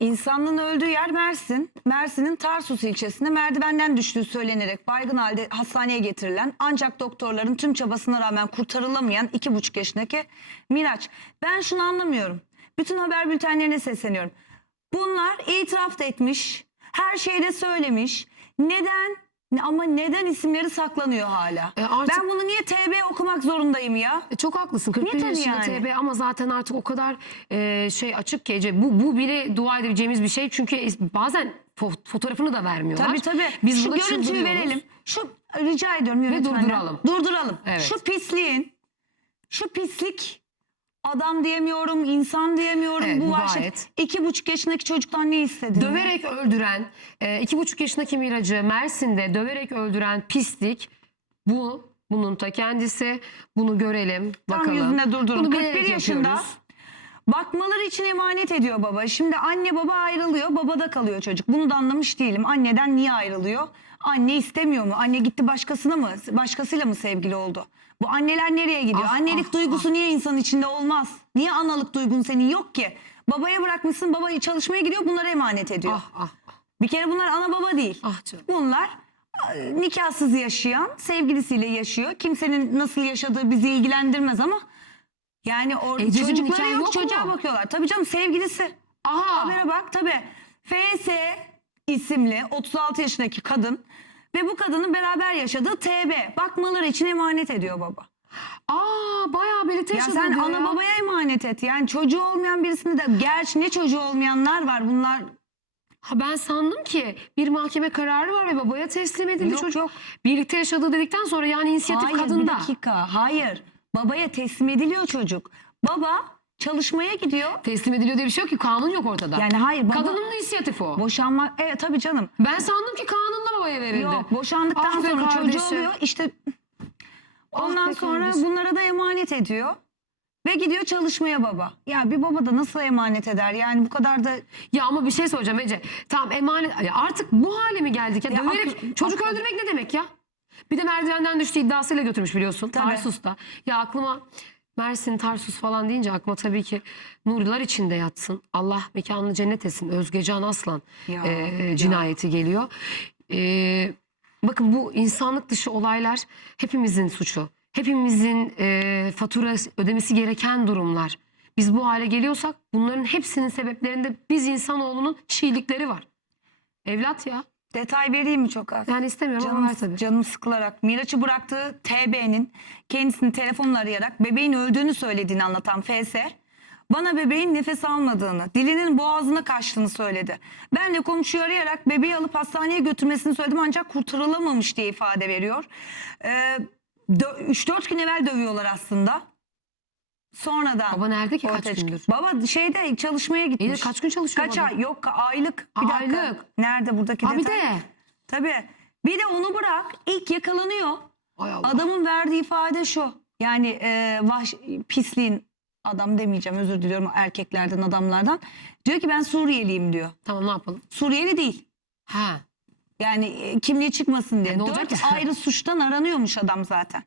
İnsanlığın öldüğü yer Mersin. Mersin'in Tarsus ilçesinde merdivenden düştüğü söylenerek baygın halde hastaneye getirilen ancak doktorların tüm çabasına rağmen kurtarılamayan iki buçuk yaşındaki Miraç. Ben şunu anlamıyorum. Bütün haber bültenlerine sesleniyorum. Bunlar itiraf da etmiş. Her şeyde söylemiş. Neden? Ama neden isimleri saklanıyor hala? E artık- Ben bunu niye TB okumak zorundayım ya? E, Çok haklısın 41 Niye tabii yaşında yani? TB ama zaten artık o kadar e, şey açık ki Ece. Bu, bu bile dua edebileceğimiz bir şey. Çünkü es- bazen fo- fotoğrafını da vermiyorlar. Tabii tabii. Biz Şu görüntüyü çıldırıyoruz. verelim. Şu rica ediyorum yönetmenden. durduralım. Durduralım. Evet. Şu pisliğin, şu pislik adam diyemiyorum, insan diyemiyorum. Evet, bu vahşet. gayet. İki buçuk yaşındaki çocuktan ne istedin? ya? Döverek öldüren, e, iki buçuk yaşındaki Miraç'ı Mersin'de döverek öldüren pislik bu. Bunun ta kendisi. Bunu görelim, Tam bakalım. yüzüne durdurun. Bunu 41 bilerek yaşında. yapıyoruz. Bakmaları için emanet ediyor baba. Şimdi anne baba ayrılıyor, babada kalıyor çocuk. Bunu da anlamış değilim. Anneden niye ayrılıyor? Anne istemiyor mu? Anne gitti başkasına mı? Başkasıyla mı sevgili oldu? Bu anneler nereye gidiyor? Ah, Annelik ah, duygusu niye insan içinde olmaz? Niye analık duygun senin yok ki? Babaya bırakmışsın, baba çalışmaya gidiyor, bunlara emanet ediyor. Ah ah Bir kere bunlar ana baba değil. ah canım. Bunlar e, nikahsız yaşayan, sevgilisiyle yaşıyor. Kimsenin nasıl yaşadığı bizi ilgilendirmez ama yani o Ececiğim, çocukları yok, yok çocuğa mu? bakıyorlar. Tabii canım sevgilisi. Aha. Habere bak tabii. FS isimli 36 yaşındaki kadın ve bu kadının beraber yaşadığı TB bakmaları için emanet ediyor baba. Aa bayağı birlikte Ya sen diyor ana ya. babaya emanet et. Yani çocuğu olmayan birisini de gerçi ne çocuğu olmayanlar var bunlar Ha ben sandım ki bir mahkeme kararı var ve babaya teslim edildi Yok, çocuk. yok. Birlikte yaşadığı dedikten sonra yani inisiyatif Hayır bir kadında. dakika hayır babaya teslim ediliyor çocuk. Baba çalışmaya gidiyor. Teslim ediliyor diye bir şey yok ki kanun yok ortada. Yani hayır baba Kadının inisiyatifi o. boşanma evet tabii canım. ben sandım ki kanunla babaya verildi. Yok boşandıktan Ah sonra çocuğu oluyor işte ondan be sonra kardeşim. bunlara da emanet ediyor. Ve gidiyor çalışmaya baba. Ya bir baba da nasıl emanet eder? Yani bu kadar da Ya ama bir şey söyleyeceğim Ece. Tamam emanet ya artık bu hale mi geldik ya? Ya Döverek çocuk öldürmek ne demek ya? Bir de merdivenden düştü iddiasıyla götürmüş biliyorsun. Tabii. Tarsus'ta. Ya aklıma Mersin, Tarsus falan deyince aklıma tabii ki nurlar içinde yatsın. Allah mekanını cennet etsin. Özgecan Aslan Ya, e, ya. cinayeti geliyor. E, bakın bu insanlık dışı olaylar hepimizin suçu. Hepimizin e, fatura ödemesi gereken durumlar. Biz bu hale geliyorsak bunların hepsinin sebeplerinde biz insanoğlunun çiğlikleri var. Evlat ya. Detay vereyim mi çok az? Yani istemiyorum ama var tabii. Canım, canım sıkılarak Miraç'ı bıraktığı TB'nin kendisini telefonla arayarak bebeğin öldüğünü söylediğini anlatan FS bana bebeğin nefes almadığını, dilinin boğazına kaçtığını söyledi. Ben de komşuyu arayarak bebeği alıp hastaneye götürmesini söyledim ancak kurtarılamamış diye ifade veriyor. Ee, 3-4 gün evvel dövüyorlar aslında. Sonradan. Baba nerede ki kaç ortaya çıktı. gündür? Baba şeyde çalışmaya gitmiş. İyi de kaç gün çalışıyor Kaç baba? ay? Yok aylık. Bir dakika. aylık. Nerede buradaki Ha bir detay? de. Tabii. Bir de onu bırak. İlk yakalanıyor. Ay Allah. Adamın verdiği ifade şu. Yani e, vahş, pisliğin adam demeyeceğim özür diliyorum erkeklerden adamlardan. Diyor ki ben Suriyeliyim diyor. Tamam ne yapalım? Suriyeli değil. Ha. Yani e, kimliği çıkmasın diye. E, ne olacak Dört ki? ayrı suçtan aranıyormuş adam zaten.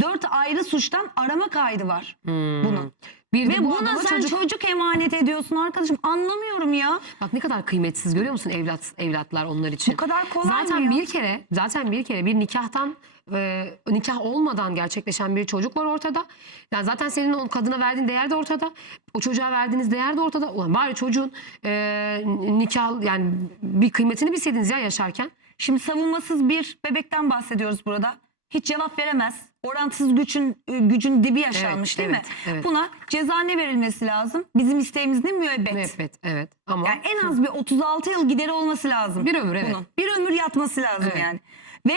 Dört ayrı suçtan arama kaydı var Hmm. bunun. Bir de Ve bu buna adama sen çocuk... çocuk... emanet ediyorsun arkadaşım. Anlamıyorum ya. Bak ne kadar kıymetsiz görüyor musun evlat evlatlar onlar için? Bu kadar kolay zaten mı ya? bir kere zaten bir kere bir nikahtan e, nikah olmadan gerçekleşen bir çocuk var ortada. Yani zaten senin o kadına verdiğin değer de ortada. O çocuğa verdiğiniz değer de ortada. Ulan bari çocuğun e, nikah yani bir kıymetini bilseydiniz ya yaşarken. Şimdi savunmasız bir bebekten bahsediyoruz burada. Hiç cevap veremez. Orantısız gücün gücün dibi yaşanmış Evet, değil evet, mi? evet. Buna ceza ne verilmesi lazım? Bizim isteğimiz ne? Müebbet. Müebbet evet ama Yani en az bir 36 yıl gideri olması lazım. Bir ömür, evet. bunun. Bir ömür yatması lazım Evet. yani. Ve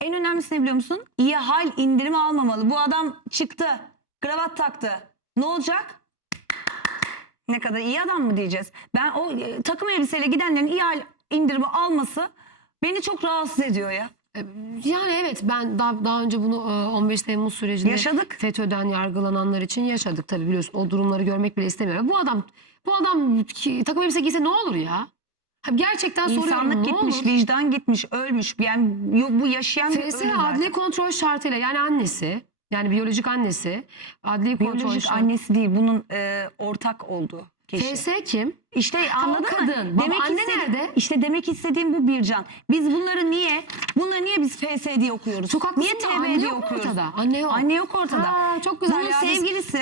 en önemlisi ne biliyor musun? İyi hal indirimi almamalı. Bu adam çıktı, kravat taktı. Ne olacak? Ne kadar iyi adam mı diyeceğiz? Ben o e, takım elbiseyle gidenlerin iyi hal indirimi alması beni çok rahatsız ediyor ya. Yani evet ben daha, daha önce bunu e, 15 Temmuz sürecinde Yaşadık. FETÖ'den yargılananlar için yaşadık tabii biliyorsun o durumları görmek bile istemiyorum. Bu adam bu adam ki, takım elbise giyse ne olur ya? Gerçekten soruyorum İnsanlık gitmiş, olur? vicdan gitmiş, ölmüş. Yani bu yaşayan bir FS ölü zaten. adli kontrol şartıyla yani annesi yani biyolojik annesi adli kontrol Biyolojik annesi değil, bunun e, ortak olduğu. Kişi. FS kim? İşte anladın mı? kadın. Baba, anne istedi- nerede? İşte demek istediğim bu Bircan. Biz bunları niye, bunları niye biz FS diye okuyoruz? Çok niye haklısın da TB anne diye yok okuyoruz? ortada. Anne yok. Anne yok ortada. Ha, çok güzel Bunun ya. Biz- sevgilisi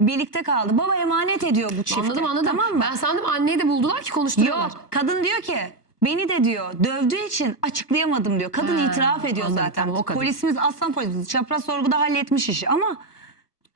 birlikte kaldı. Baba emanet ediyor bu çifte. Anladım anladım. Tamam mı? Ben sandım anneyi de buldular ki konuşturuyorlar. Yok. Kadın diyor ki beni de diyor dövdüğü için açıklayamadım diyor. Kadın Ha, itiraf ediyor anladım, zaten. tamam, o kadın. Polisimiz aslan polisimiz çapraz sorguda halletmiş işi ama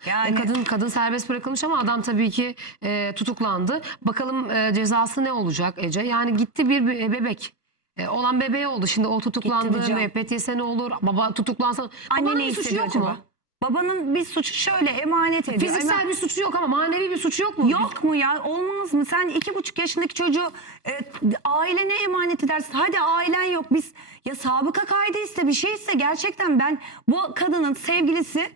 yani E, kadın kadın serbest bırakılmış ama adam tabii ki e, tutuklandı. Bakalım e, cezası ne olacak Ece? Yani gitti bir be- bebek. E, olan bebeği oldu. Şimdi o Gitti tutuklandı. bir can. Müebbet yese ne olur? Baba tutuklansa. anne Babanın ne bir suçu hissediyor yok acaba? mu? Babanın bir suçu şöyle emanet ediyor. Fiziksel Ema- bir suçu yok ama manevi bir suçu yok mu? Yok mu ya? Olmaz mı? Sen iki buçuk yaşındaki çocuğu e, ailene emanet edersin. Hadi ailen yok. Biz ya sabıka kaydı iste bir şey iste. Gerçekten ben bu kadının sevgilisi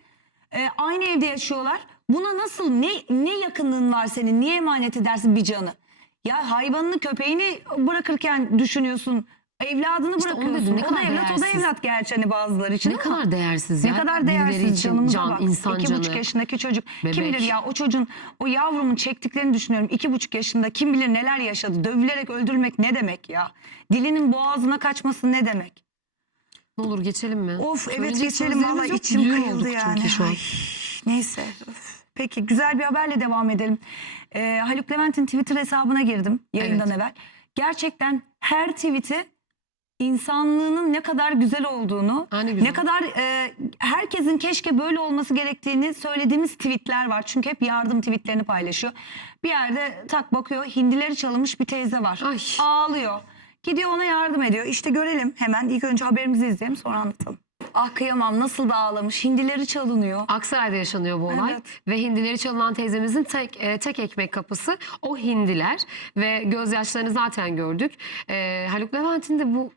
e, aynı evde yaşıyorlar. Buna nasıl ne ne yakınlığın var senin? Niye emanet edersin bir canı? Ya hayvanını köpeğini bırakırken düşünüyorsun. Evladını İşte bırakıyorsun. dedim, ne o da evlat, o da değersiz. evlat gerçi hani bazıları için Ne ama- kadar değersiz ya. ne kadar değersiz için canımıza can, bak. insan İki canı. buçuk yaşındaki çocuk. Kim Bebek. bilir ya o çocuğun, o yavrumun çektiklerini düşünüyorum. İki buçuk yaşında kim bilir neler yaşadı. Dövülerek öldürmek ne demek ya? Dilinin boğazına kaçması ne demek? Ne olur geçelim mi? Of evet geçelim valla yok. içim kıyıldı olduk yani. çünkü şu an. Ay, neyse. öf. Peki güzel bir haberle devam edelim. Ee, Haluk Levent'in Twitter hesabına girdim yayından Evet. evvel. Gerçekten her tweet'i insanlığının ne kadar güzel olduğunu, Ha, ne güzel. ne kadar e, herkesin keşke böyle olması gerektiğini söylediğimiz tweetler var. Çünkü hep yardım tweetlerini paylaşıyor. Bir yerde tak bakıyor hindileri çalınmış bir teyze var. Ay. Ağlıyor. Gidiyor ona yardım ediyor. İşte görelim hemen ilk önce haberimizi izleyelim sonra anlatalım. Ah kıyamam nasıl da ağlamış. Hindileri çalınıyor. Aksaray'da yaşanıyor bu olay Evet. ve hindileri çalınan teyzemizin tek e, tek ekmek kapısı o hindiler ve gözyaşlarını zaten gördük. E, Haluk Levent'in de bu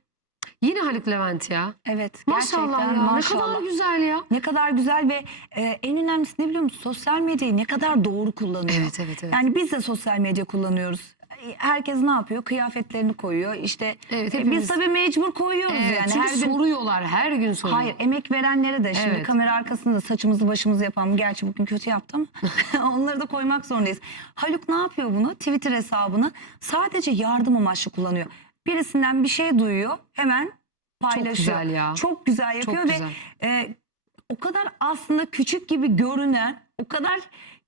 yine Haluk Levent ya. Evet Maşallah gerçekten ya maşallah. ne kadar güzel ya. Ne kadar güzel ve e, en önemlisi ne biliyor musun? Sosyal medyayı ne kadar doğru kullanıyor. Evet, evet, evet. Yani biz de sosyal medya kullanıyoruz. Herkes ne yapıyor? Kıyafetlerini koyuyor. İşte Evet, e, hepimiz- biz tabii mecbur koyuyoruz Evet, yani. çünkü Her gün soruyorlar her gün soruyor. Hayır emek verenlere de şimdi Evet. kamera arkasında saçımızı başımızı yapan gerçi bugün kötü yaptım onları da koymak zorundayız. Haluk ne yapıyor bunu? Twitter hesabını sadece yardım amaçlı kullanıyor. Birisinden bir şey duyuyor hemen paylaşıyor. güzel ya. Çok güzel yapıyor Çok ve güzel. e, o kadar aslında küçük gibi görünen o kadar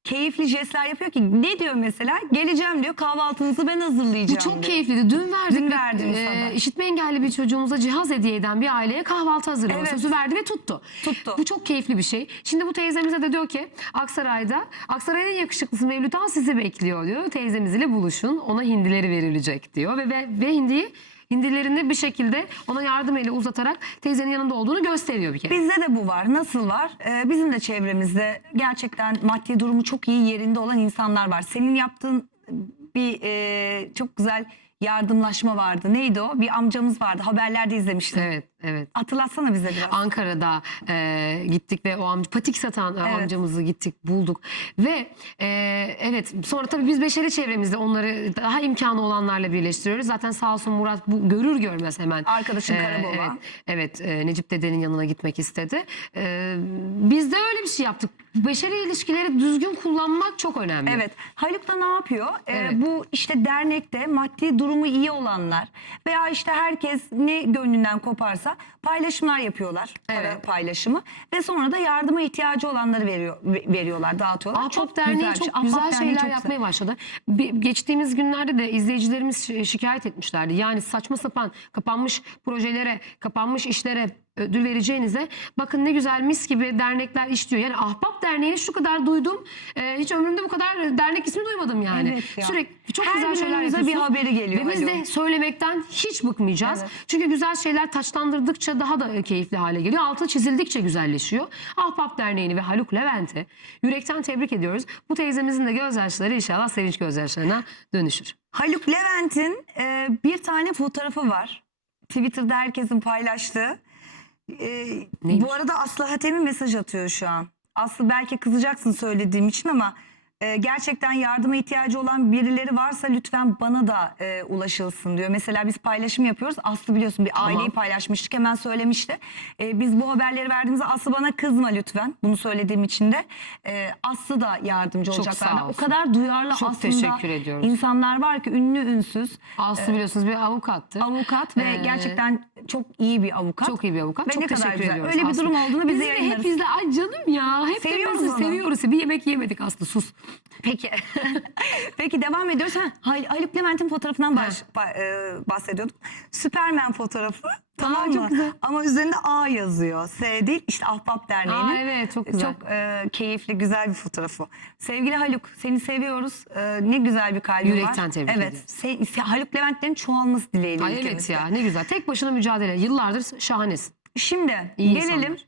keyifli jestler yapıyor ki ne diyor mesela? Geleceğim diyor kahvaltınızı ben hazırlayacağım Bu çok diyor. keyifliydi. Dün verdik. Dün verdim e, işitme engelli bir çocuğumuza cihaz hediye eden bir aileye kahvaltı hazırlama Evet. sözü verdi ve tuttu. Tuttu. Bu çok keyifli bir şey. Şimdi bu teyzemize de diyor ki Aksaray'da Aksaray'ın yakışıklısı Mevlüt Han sizi bekliyor diyor. Teyzemiz ile buluşun. Ona hindileri verilecek diyor. Ve, ve, ve hindiyi hindilerini bir şekilde ona yardım eli uzatarak teyzenin yanında olduğunu gösteriyor bir kere. Bizde de bu var. Nasıl var? Ee, bizim de çevremizde gerçekten maddi durumu çok iyi yerinde olan insanlar var. Senin yaptığın bir e, çok güzel yardımlaşma vardı. Neydi o? Bir amcamız vardı. Haberlerde izlemiştim. Evet, evet. Hatırlatsana bize biraz. Ankara'da e, gittik ve o amca patik satan e, Evet. amcamızı gittik bulduk ve e, evet sonra tabii biz beşeri çevremizde onları daha imkanı olanlarla birleştiriyoruz. Zaten sağ olsun Murat bu görür görmez hemen. Arkadaşın e, Karababa. Evet, evet e, Necip dedenin yanına gitmek istedi. E, biz de öyle bir şey yaptık. Beşeri ilişkileri düzgün kullanmak çok önemli. Evet. Haluk da ne yapıyor? Ee, Evet. bu işte dernekte maddi durumu iyi olanlar veya işte herkes ne gönlünden koparsa paylaşımlar yapıyorlar. Para Evet. paylaşımı ve sonra da yardıma ihtiyacı olanları veriyor ve- veriyorlar, dağıtıyorlar. Ahbap Derneği güzel bir çok şey. güzel Derneği şeyler çok güzel. yapmaya başladı. Bir- geçtiğimiz günlerde de izleyicilerimiz şi- şikayet etmişlerdi. Yani saçma sapan kapanmış projelere, kapanmış işlere ödül vereceğinize bakın ne güzel mis gibi dernekler işliyor. Yani Ahbap Derneği'ni şu kadar duydum. Ee, hiç ömrümde bu kadar dernek ismi duymadım yani. Evet ya. Sürekli çok Her güzel şeyler yapıyorsunuz. bir haberi geliyor Ve biz de söylemekten hiç bıkmayacağız. Evet. Çünkü güzel şeyler taçlandırdıkça daha da keyifli hale geliyor. Altı çizildikçe güzelleşiyor. Ahbap Derneği'ni ve Haluk Levent'i yürekten tebrik ediyoruz. Bu teyzemizin de gözyaşları inşallah sevinç gözyaşlarına dönüşür. Haluk Levent'in e, bir tane fotoğrafı var. Twitter'da herkesin paylaştığı. E, Neymiş? bu arada Aslı Hatemi mesaj atıyor şu an. Aslı belki kızacaksın söylediğim için ama e, gerçekten yardıma ihtiyacı olan birileri varsa lütfen bana da e, ulaşılsın diyor. Mesela biz paylaşım yapıyoruz. Aslı biliyorsun bir aileyi Tamam. paylaşmıştık hemen söylemişti. E, biz bu haberleri verdiğimizde Aslı bana kızma lütfen bunu söylediğim için de. E, Aslı da yardımcı Çok olacak. sağ benden. O olsun. kadar duyarlı Çok aslında teşekkür ediyoruz. insanlar var ki ünlü ünsüz Aslı biliyorsunuz bir avukattı. avukat ve Ee, gerçekten çok iyi bir avukat. Çok iyi bir avukat. Ve çok ne kadar teşekkür güzel. ediyoruz Öyle bir durum olduğunu bize yayınlarız. hep bizde ay canım ya. Hep Seviyoruz seviyoruz onu. seviyoruz. Bir yemek yemedik Aslı sus. Peki. Peki devam ediyoruz. Ha, Hal- Haluk Levent'in fotoğrafından baş, ba- e, bahsediyordum. Süpermen fotoğrafı. Tamam mı? çok güzel. Ama üzerinde A yazıyor. S değil. İşte Ahbap Derneği'nin. Aa, evet, çok güzel. Çok e, keyifli, güzel bir fotoğrafı. Sevgili Haluk, seni seviyoruz. E, ne güzel bir kalbin var. Yürekten tebrik Evet. ediyorum. Se- se- Haluk Levent'lerin çoğalması dileğiyle Ay evet ülkemizde. ya ne güzel. Tek başına mücadele. Yıllardır şahanesin. Şimdi İyi gelelim insanlar.